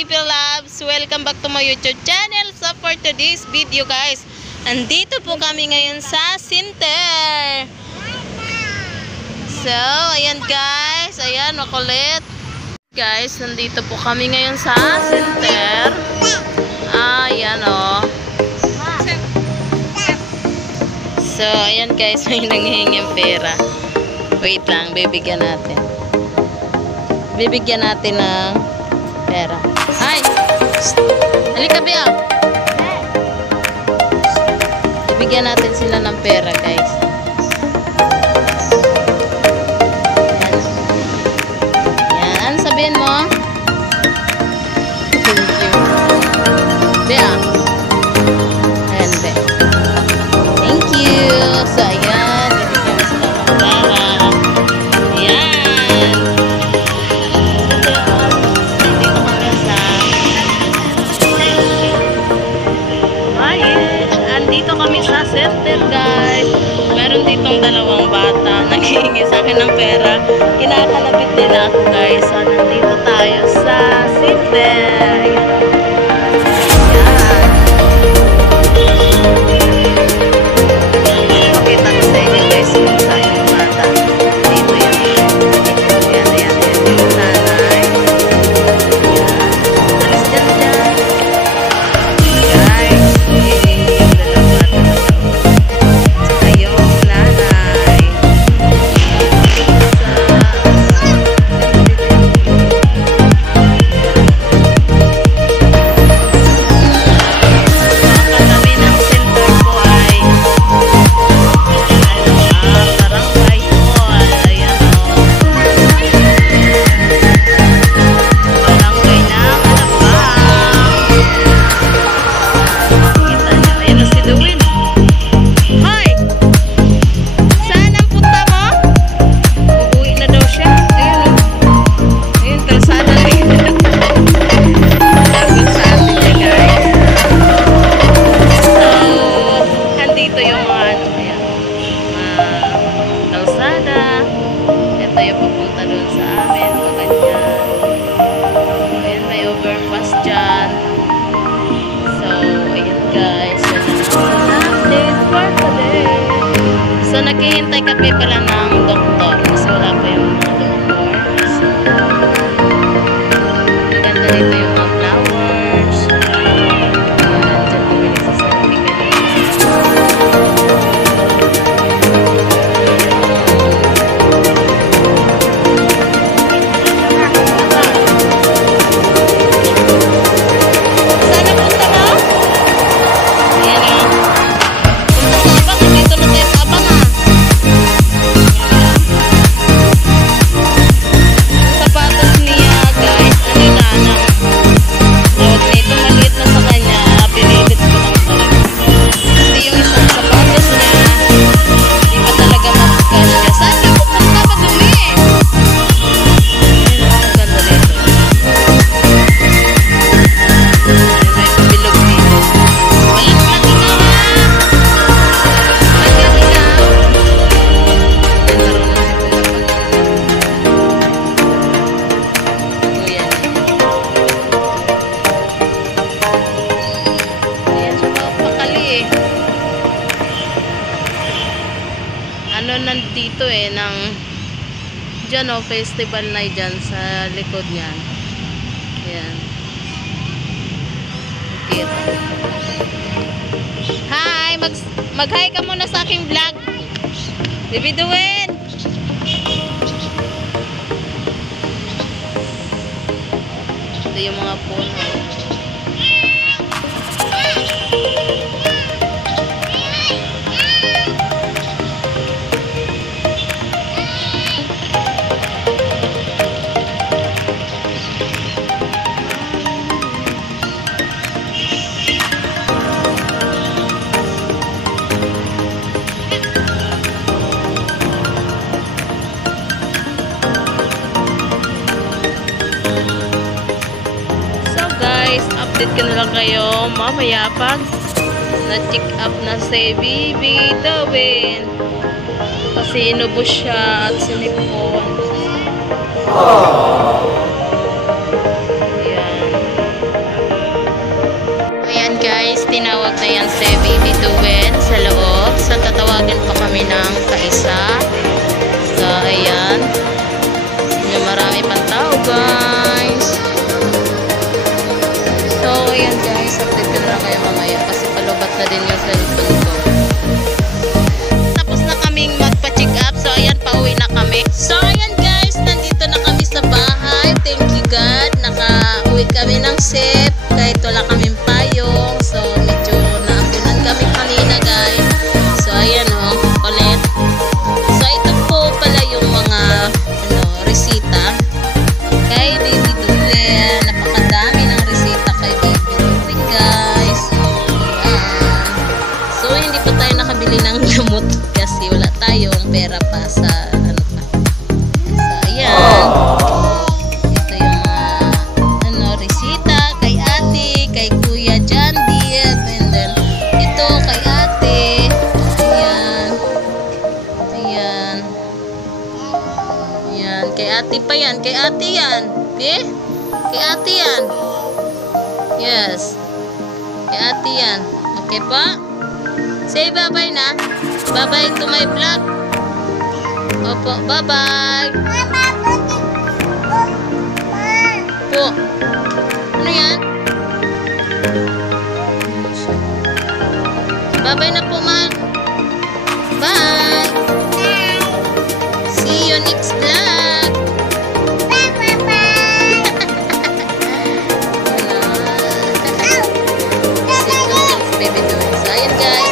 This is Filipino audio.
people loves! Welcome back to my YouTube channel. So for today's video guys, andito po kami ngayon sa center. So, ayan guys. Ayan, makulit. Guys, nandito po kami ngayon sa center. Ayan o. So, ayan guys, may nangihinging pera. Wait lang, bibigyan natin. Bibigyan natin ng pera. Ay! Halika, Bea! Bibigyan natin sila ng pera, guys. Yan. Ano sabihin mo? Thank you. Bea! Ayan, Bea. Thank you! So, ayan. Bibigyan mo sila ng pera. Ayan. Andito kami sa center guys. Meron ditong dalawang bata naghihingi sa akin ng pera. Kinakalabit nila ako guys. So nandito tayo sa center. Pakita ko sa inyo guys kung saan yung bata. Dito yan. Ayan. Yung nanay. Ayan. Alis dyan. Guys. Ito yung papunta doon sa amin, Paganyan. Ayan, may overpass dyan. So, ayan guys. Update for today. So, naghihintay kami pala ng doktor. Kasi wala pa yung mga doktor. So, maganda dito yung mga flowers. Ayan, dyan kami nagsasabi kanina. Nandito ng dyan festival na dyan sa likod niyan. Ayan. Okay. Hi! Mag-hi ka muna sa aking vlog. Bibiduin! Ito yung mga puno. Update ko na lang kayo mamaya pag na-check up na si Bibi Dawin kasi inubos siya at sinipon. Ayan. tinatawag na yan si Baby Duwen sa loob. So, tatawagin pa kami ng kaisa. So, ayan. Yung marami pang tao, guys. So, ayan guys. Update ko na lang kayo mamaya kasi palubat na din yung cellphone ko. Tapos na kaming magpa-check up. So, ayan, pauwi na kami. So, ayan guys. Nandito na kami sa bahay. Thank you God. Naka-uwi kami ng safe. Kahit wala kaming payong. So, medyo naambunan kami kanina guys. So, ayan o. Ulit. So, ito po pala yung mga resita kay Baby Duwen. Napakadami ng resita kay Baby Duwen guys. Ayan. So, hindi pa tayo nakabili ng gamot kasi wala tayong pera pa sa ano pa. So, ayan. Ito yung mga resita kay ate, kay Kuya John Diaz, and then ito kay ate. Ayan. Ayan. Ayan. Kay ate pa yan. Kay ate yan. Okay? Kay ate yan. Yes. Kay ate yan. Okay pa? Say bye-bye na. Bye-bye to my vlog. Opo. Bye-bye. Po. Ano yan? Bye-bye na po, man. Bye. See you next vlog. Baby Duwen. So, ayan guys.